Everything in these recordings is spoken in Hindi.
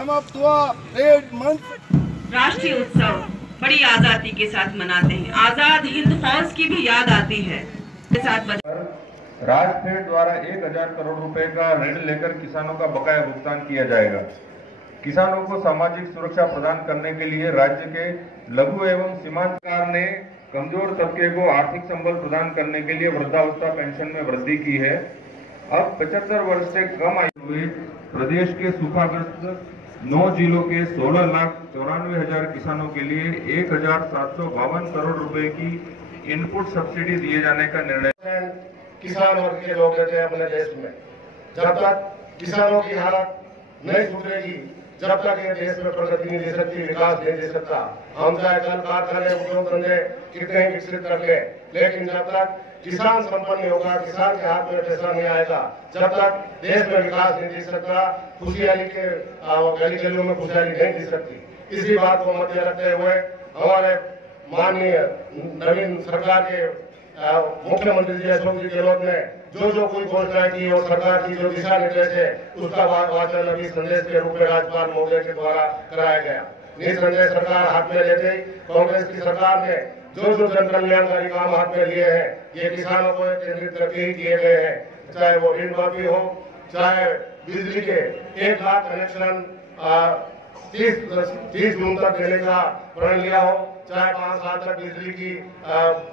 समाप्त हुआ ट्रेड मंथ। राष्ट्रीय उत्सव बड़ी आजादी के साथ मनाते हैं। आजाद हिंद फौज की भी याद आती है। राजफेड द्वारा 1000 करोड़ रुपए का ऋण लेकर किसानों का बकाया भुगतान किया जाएगा। किसानों को सामाजिक सुरक्षा प्रदान करने के लिए राज्य के लघु एवं सीमांत सरकार ने कमजोर तबके को आर्थिक संबल प्रदान करने के लिए वृद्धावस्था पेंशन में वृद्धि की है। अब 75 वर्ष से कम आयु हुए प्रदेश के सूखाग्रस्त 9 जिलों के 16,94,000 किसानों के लिए 1,752 करोड़ रुपए की इनपुट सब्सिडी दिए जाने का निर्णय किसान वर्ग के लोग रहते हैं अपने देश में। जब तक किसानों की हालत नहीं सुधरेगी, जब तक ये देश में प्रगति नहीं दे सकती, विकास नहीं दे सकता। हम चाहे कल कारखाने उद्योग धंधे कितने ही विकसित कर ले, लेकिन जब तक किसान संपन्न नहीं होगा, किसान के हाथ में पैसा नहीं आएगा, जब तक देश में विकास नहीं दिख सकता, खुशहाली के गली गलियों में खुशहाली नहीं दिख सकती। इसी बात को मध्य रखते हुए हमारे माननीय नवीन सरकार के मुख्यमंत्री जी अशोक जी गहलोत ने जो कोई घोषणाएं की और सरकार की जो दिशा निर्देश है उसका वाचन अभी संदेश के रूप में राज्यपाल महोदय के द्वारा कराया गया। निसंदेह सरकार हाथ में लेते कांग्रेस की सरकार ने जो जन कल्याणकारी काम हाथ में लिए हैं, ये किसानों को केंद्रित करके ही किए गए हैं। चाहे वो ऋण माफी हो, चाहे बिजली के 1 लाख कनेक्शन 30 जून तक देने का प्रण लिया हो, चाहे 5 साल तक बिजली की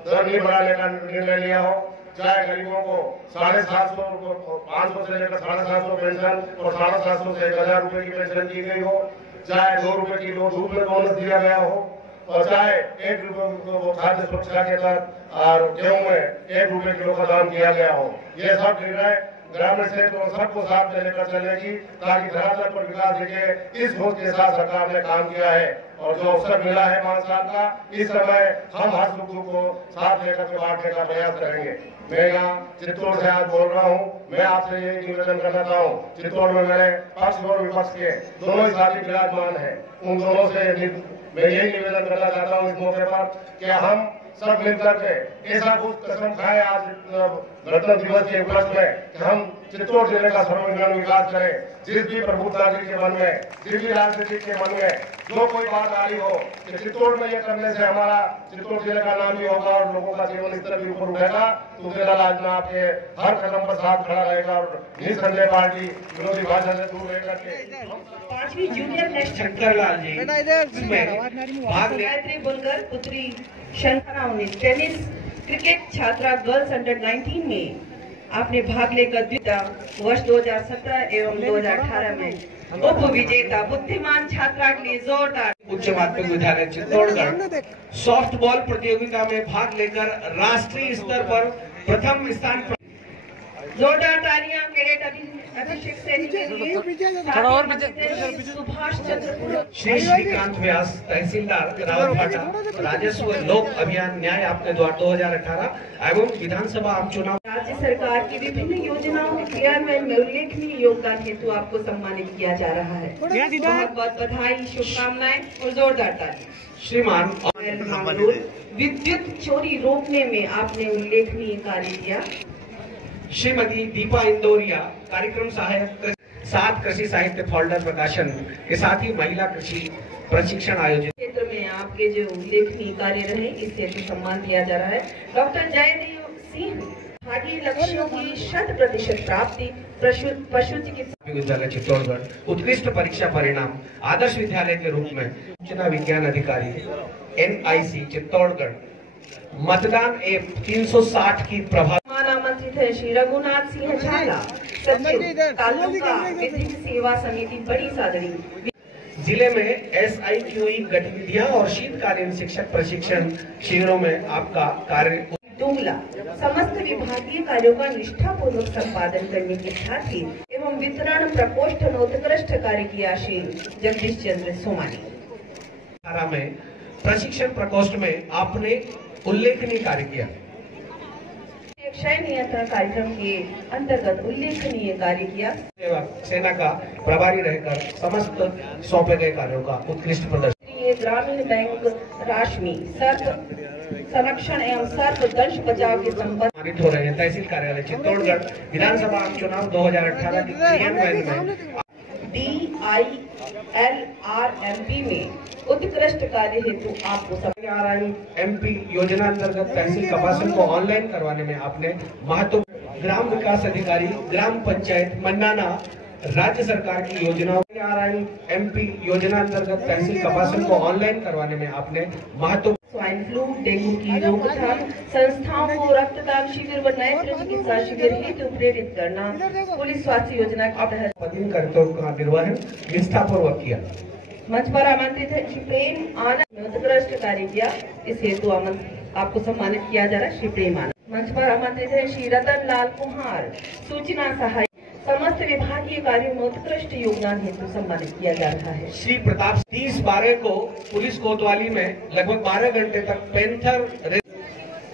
दर नहीं बढ़ाने का निर्णय लिया हो, चाहे गरीबों को 500 से लेकर 750 पेंशन और 750 से 1000 रुपए की पेंशन की गई हो, चाहे 2 रुपए किलो दूध में बोनस दिया गया हो, और चाहे 1 रुपए को खाद्य सुरक्षा के तहत और गेहूं में 1 रुपए किलो का दाम किया गया हो। ये सब निर्णय ग्रामीण क्षेत्र और सबको साथ में लेकर चलेगी ताकि धरातल पर विकास दिखे। इस सोच के साथ सरकार ने काम किया है और जो अवसर मिला है 5 साल का, इस समय हम हर सुख को साथ लेकर के बांटने का प्रयास करेंगे। मैं यहाँ चित्तौड़ से आज बोल रहा हूँ। मैं आपसे यही निवेदन करना चाहता हूँ, चित्तौड़ में मेरे पक्ष और विपक्ष के दोनों ही साथी विराजमान है, उन दोनों से मैं यही निवेदन करना चाहता हूँ इस मौके पर कि हम सब मिलकर के ऐसा कुछ कसम खाए आज गणतंत्र दिवस के उपलक्ष्य में कि हम चित्तौड़ जिले का सर्वांगीण विकास करें। जिस भी प्रबुद्ध नागरिक के मन में, जिस भी राजनीतिक के मन में जो कोई बात आ रही हो कि चित्तौड़ में ये करने से हमारा चित्तौड़ जिले का नाम भी होगा और लोगों का जीवन स्तर भी ऊपर उठेगा, तो मेरा राजना आपके हर कदम पर साथ खड़ा रहेगा और निसंदेह पार्टी विरोधी भाषा से दूर रह करके 5वीं जूनियर नेशनल शंकरलाल जी गायत्री बुनकर पुत्री शंकराओं ने टेनिस क्रिकेट छात्रा गर्ल्स अंडर 19 में आपने भाग लेकर वर्ष 2017 एवं 2018 में उप विजेता बुद्धिमान छात्रा के लिए जोरदार उच्च माध्यमिक विद्यालय चित्तौड़गढ़ सॉफ्ट बॉल प्रतियोगिता में भाग लेकर राष्ट्रीय स्तर पर प्रथम स्थान पर। जोरदार तालियां कैडेट अभिषेक सैनी के लिए। सुभाष चंद्र श्री श्रीकांत व्यास तहसीलदार रावतभाटा राजस्व लोक अभियान न्याय आपके द्वार 2018 एवं विधानसभा आम चुनाव राज्य सरकार की विभिन्न योजनाओं के क्रियान्वयन में उल्लेखनीय योगदान हेतु आपको सम्मानित किया जा रहा है। बहुत बहुत बधाई, शुभकामनाएं और जोरदार ताली। श्रीमान विद्युत चोरी रोकने में आपने उल्लेखनीय कार्य किया। श्रीमती दीपा इंदौरिया कार्यक्रम सहायक 7 कृषि साहित्य फोल्डर प्रकाशन के साथ ही महिला कृषि प्रशिक्षण आयोजित क्षेत्र में आपके जो उल्लेखनीय कार्य रहे इससे तो सम्मान दिया जा रहा है। डॉक्टर जयदेव सिंह भारतीय लक्ष्यों की 100% प्राप्ति पशु चिकित्सा विद्यालय चित्तौड़गढ़ उत्कृष्ट परीक्षा परिणाम आदर्श विद्यालय के रूप में सूचना विज्ञान अधिकारी NIC चित्तौड़गढ़ मतदान एप 360 की प्रभाव आमंत्रित है श्री रघुनाथ सिंह झाला, सचिव तालुका विधिक सेवा समिति बड़ी सादड़ी। जिले में SIQE गतिविधियां और शीतकालीन शिक्षक प्रशिक्षण शिविरों में आपका कार्य दूंगला समस्त विभागीय कार्यों का निष्ठापूर्वक संपादन करने के साथ ही एवं वितरण प्रकोष्ठ में उत्कृष्ट कार्य किया श्री जगदीश चंद्र सोमानी। में प्रशिक्षण प्रकोष्ठ में आपने उल्लेखनीय कार्य किया। क्षय नियंत्रण कार्यक्रम के अंतर्गत उल्लेखनीय कार्य किया। सेना का प्रभारी रहकर समस्त सौंपे गए कार्यों का उत्कृष्ट प्रदर्शन। ग्रामीण बैंक राशि सर्प संरक्षण एवं सर्प दंश बचाव के संबंध हो रहे हैं। तहसील कार्यालय चित्तौड़गढ़ विधानसभा चुनाव 2018 के क्रियान्वयन में LRMP में उत्कृष्ट कार्य हेतु आपको LRMP योजना अंतर्गत तहसील कपासन को ऑनलाइन करवाने में आपने महत्व। ग्राम विकास अधिकारी ग्राम पंचायत मन्नाना राज्य सरकार की योजनाओं LRMP योजना अंतर्गत तहसील कपासन को ऑनलाइन करवाने में आपने महत्व। स्वाइन फ्लू, डेंगू की रोकथाम, संस्थाओं को रक्तदान शिविर व नेत्र चिकित्सा शिविर हेतु प्रेरित करना, पुलिस स्वास्थ्य योजना के तहत पदिन कर्तव्यों का निर्वहन निष्ठापूर्वक किया। मंच पर आमंत्रित है श्री प्रेम आनंद ने उत्कृष्ट कार्य किया, इस हेतु आपको सम्मानित किया जा रहा है श्री प्रेम आनंद। मंच पर आमंत्रित है श्री रतन लाल कुमार, सूचना सहायक, समस्त विभागीय कार्यों में उत्कृष्ट योगदान हेतु सम्मानित किया जा रहा है। श्री प्रताप 30/12 को पुलिस कोतवाली में लगभग 12 घंटे तक पैंथर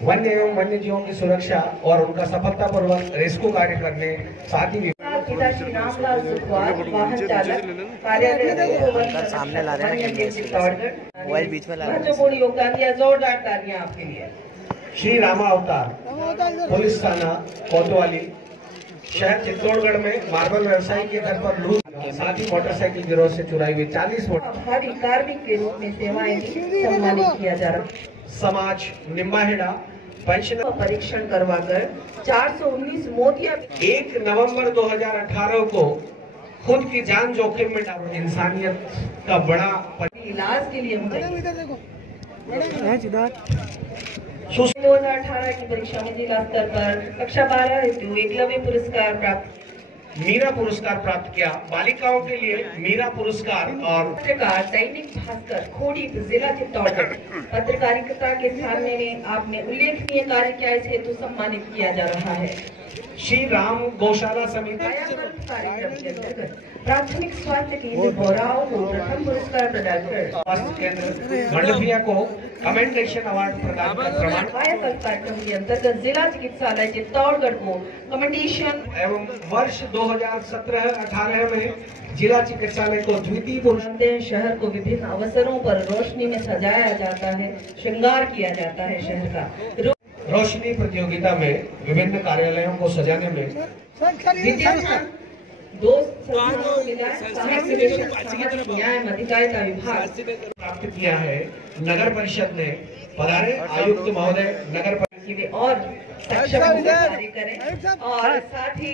वन्य एवं वन्य जीवों की सुरक्षा और उनका सफलतापूर्वक रेस्क्यू कार्य करने, साथ ही पिता श्री रामलाल सुखवार, वाहन चालक, कार्यालय सामने ला रहे हैं, मोबाइल बीच में ला रहे हैं। महत्वपूर्ण योगदान दिया, जोरदार तालियां आपके लिए। श्री रामा अवतार पुलिस थाना कोतवाली शहर चित्तौड़गढ़ में मार्बल व्यवसायी के घर पर लूट, साथ ही मोटरसाइकिल गिरोह से चुराई हुई 40 भारी कार्मिक के रूप में सेवाएं दी, सम्मानित किया जा रहा। समाज निम्बाहेड़ा पेंशन परीक्षण करवाकर 419 मोतिया। 1 नवंबर 2018 को खुद की जान जोखिम में डाल इंसानियत का बड़ा इलाज के लिए 2018 की परीक्षा में जिला स्तर पर कक्षा 12 हेतु एकलव्य पुरस्कार प्राप्त, मीरा पुरस्कार प्राप्त किया। बालिकाओं के लिए मीरा पुरस्कार और पत्रकार दैनिक भास्कर खोड़ी जिला चित्तौड़गढ़ पत्रकारिता के सामने में आपने उल्लेखनीय कार्य किया, इस हेतु सम्मानित किया जा रहा है। श्री राम गौशाला समिति कार्यक्रम के अंतर्गत प्राथमिक स्वास्थ्य केंद्र बोराव को प्रथम पुरस्कार प्रदान कर स्वास्थ्य केंद्र मंडपिया को कमेंडेशन अवार्ड प्रदान कर प्रमाण। कायाकल्प कार्यक्रम के अंतर्गत जिला चिकित्सालय चित्तौड़गढ़ को कमेंडेशन एवं वर्ष 2017-18 में जिला चिकित्सालय को द्वितीय शहर को विभिन्न अवसरों पर रोशनी में सजाया जाता है, श्रृंगार किया जाता है। शहर का रोशनी प्रतियोगिता में विभिन्न कार्यालयों को सजाने में न्याय अधिकारिता विभाग प्राप्त किया है। नगर परिषद ने पधारे आयुक्त महोदय नगर परिषद और सक्षम कार्य करें, और साथ ही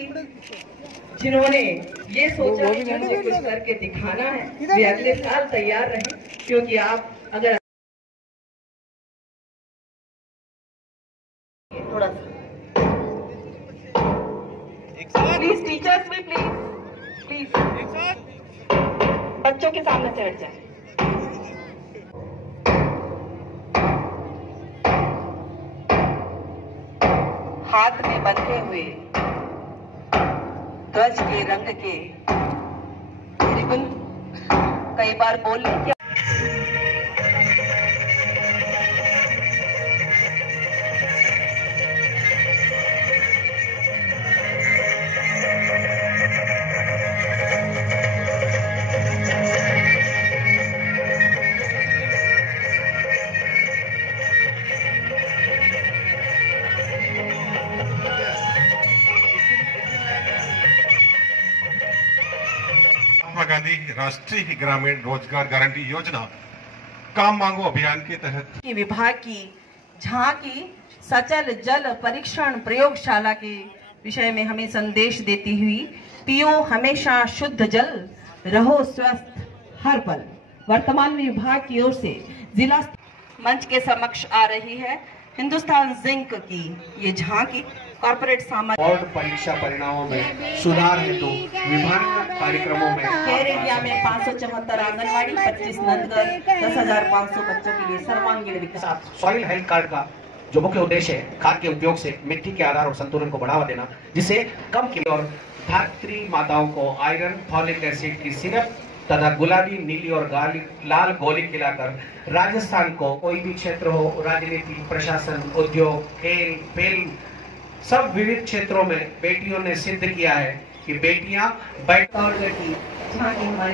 जिन्होंने ये सोचा कि मुझे कुछ करके दिखाना है, वे अगले साल तैयार रहें, क्योंकि आप अगर थोड़ा प्लीज टीचर्स भी प्लीज बच्चों के सामने से हट जाए। हाथ में बंधे हुए ध्वज के रंग के रिबन कई बार बोलने क्या महात्मा गांधी राष्ट्रीय ग्रामीण रोजगार गारंटी योजना काम मांगो अभियान के तहत विभाग की झांकी सचल जल परीक्षण प्रयोगशाला के विषय में हमें संदेश देती हुई, पियो हमेशा शुद्ध जल, रहो स्वस्थ हर पल। वर्तमान में विभाग की ओर से जिला मंच के समक्ष आ रही है हिंदुस्तान जिंक की ये झांकी कॉर्पोरेट सामाजिक बोर्ड परीक्षा परिणामों में सुधार हेतु विभिन्न कार्यक्रमों में शहर एरिया में 574 आंगनवाड़ी, 25 नंदघर, 10,500 बच्चों के लिए सर्वांगीण विकास। सॉइल हेल्थ कार्ड का जो मुख्य उद्देश्य है खाद के उपयोग से मिट्टी के आधार और संतुलन को बढ़ावा देना, जिससे कम की और धात्री माताओं को आयरन, फॉलिक एसिड की सिरप तथा गुलाबी, नीली और लाल गोली खिलाकर राजस्थान को कोई भी क्षेत्र हो, राजनीति, प्रशासन, उद्योग, खेल, फिल्म, सब विविध क्षेत्रों में बेटियों ने सिद्ध किया है कि बेटियां हमारे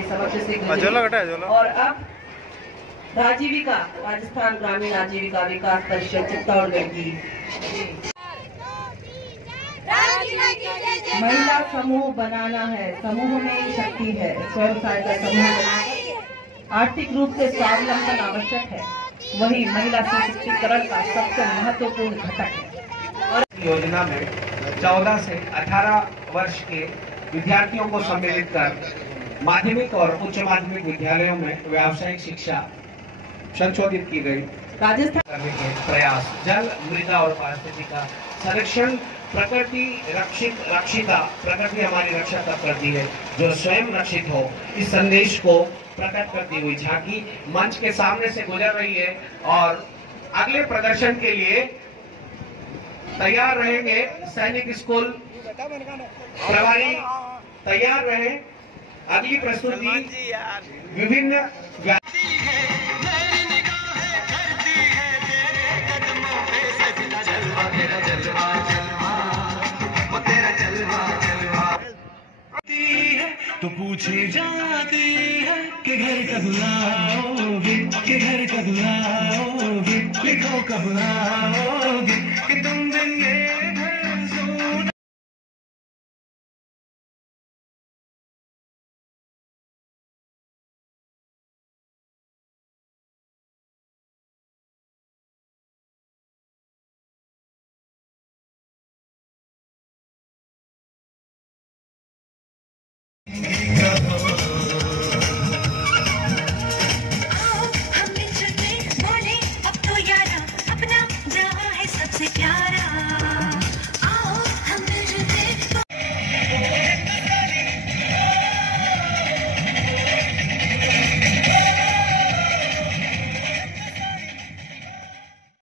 समक्ष से गुजरी। और अब राजीविका राजस्थान ग्रामीण आजीविका विकास परिषद चित्तौड़गढ़ की महिला समूह बनाना है, समूह में शक्ति है। स्वयं सहायता समूह बनाकर आर्थिक रूप से स्वावलंबन आवश्यक है, वही महिला सशक्तिकरण का सबसे महत्वपूर्ण घटक है। और योजना में 14 से 18 वर्ष के विद्यार्थियों को सम्मिलित कर माध्यमिक और उच्च माध्यमिक विद्यालयों में व्यावसायिक शिक्षा संशोधित की गई। राजस्थान करने के प्रयास जल, मृदा और पारिस्थितिकी का संरक्षण, प्रकृति रक्षिता, प्रकृति हमारी रक्षा तब करती है जो स्वयं रक्षित हो, इस संदेश को प्रकट करती हुई झांकी मंच के सामने से गुजर रही है और अगले प्रदर्शन के लिए तैयार रहेंगे। सैनिक स्कूल प्रभारी तैयार रहे। अगली प्रस्तुति विभिन्न तो पूछे जाती है कि घर कब लाओगे, कि घर कब लाओगे, लिखो कब लाओगे।